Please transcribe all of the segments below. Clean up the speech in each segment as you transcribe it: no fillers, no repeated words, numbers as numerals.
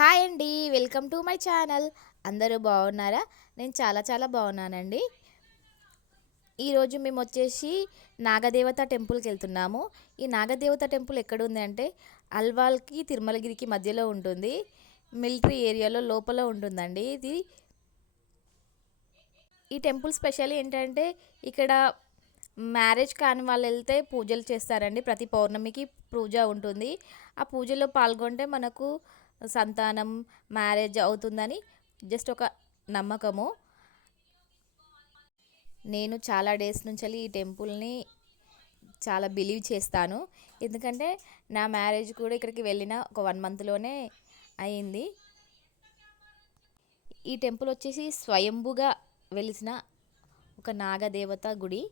Hi అండి. Welcome to my channel. అందరూ బాగున్నారా? నేను చాలా చాలా బాగున్నానండి. ఈరోజు మేము వచ్చేసి నాగదేవత టెంపుల్కి వెళ్తున్నాము. ఈ నాగదేవత టెంపుల్ ఎక్కడుంది అంటే అల్వాల్కి తిరుమలగిరికి మధ్యలో ఉంటుంది. మిలిటరీ ఏరియాలో లోపల ఉంటుందండి ఇది. ఈ టెంపుల్ స్పెషల్ ఏంటంటే ఇక్కడ మ్యారేజ్ కాని వాళ్ళు వెళ్తే పూజలు చేస్తారండి. ప్రతి పౌర్ణమికి పూజ ఉంటుంది. ఆ పూజలో పాల్గొంటే మనకు సంతానం మ్యారేజ్ అవుతుందని జస్ట్ ఒక నమ్మకము. నేను చాలా డేస్ నుంచి ఈ టెంపుల్ని చాలా బిలీవ్ చేస్తాను. ఎందుకంటే నా మ్యారేజ్ కూడా ఇక్కడికి వెళ్ళిన ఒక 1 మంత్లోనే అయింది. ఈ టెంపుల్ వచ్చేసి స్వయంభుగా వెలిసిన ఒక నాగదేవత గుడి.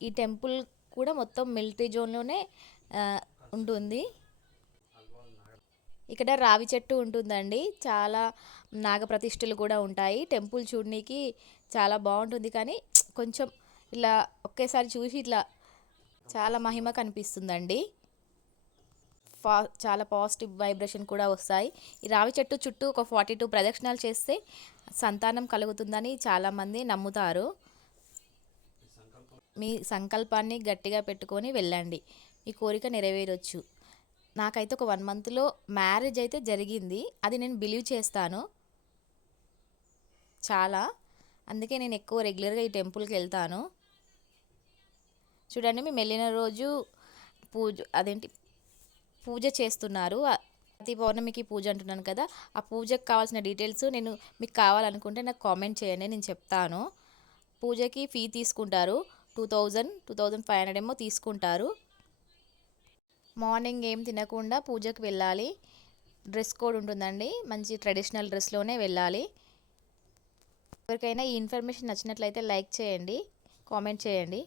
ఈ టెంపుల్ కూడా మొత్తం మిలిటరీ జోన్లోనే ఉంటుంది. ఇక్కడ రావి చెట్టు ఉంటుందండి. చాలా నాగప్రతిష్ఠలు కూడా ఉంటాయి. టెంపుల్ చూడడానికి చాలా బాగుంటుంది. కానీ కొంచెం ఇలా ఒకేసారి చూసి ఇట్లా చాలా మహిమ కనిపిస్తుందండి. చాలా పాజిటివ్ వైబ్రేషన్ కూడా వస్తాయి. ఈ రావి చెట్టు చుట్టూ ఒక 42 ప్రదక్షిణాలు చేస్తే సంతానం కలుగుతుందని చాలామంది నమ్ముతారు. మీ సంకల్పాన్ని గట్టిగా పెట్టుకొని వెళ్ళండి, మీ కోరిక నెరవేరొచ్చు. నాకైతే ఒక 1 మంత్లో మ్యారేజ్ అయితే జరిగింది. అది నేను బిలీవ్ చేస్తాను చాలా. అందుకే నేను ఎక్కువ రెగ్యులర్గా ఈ టెంపుల్కి వెళ్తాను. చూడండి, మేము వెళ్ళిన రోజు పూజ చేస్తున్నారు. ప్రతి పౌర్ణమికి పూజ అంటున్నాను కదా, ఆ పూజకు కావాల్సిన డీటెయిల్స్ నేను మీకు కావాలనుకుంటే నాకు కామెంట్ చేయండి, నేను చెప్తాను. పూజకి ఫీ తీసుకుంటారు. 2500 ఏమో తీసుకుంటారు. మార్నింగ్ ఏం తినకుండా పూజకు వెళ్ళాలి. డ్రెస్ కోడ్ ఉంటుందండి. మంచి ట్రెడిషనల్ డ్రెస్లోనే వెళ్ళాలి. ఎవరికైనా ఈ ఇన్ఫర్మేషన్ నచ్చినట్లయితే లైక్ చేయండి, కామెంట్ చేయండి.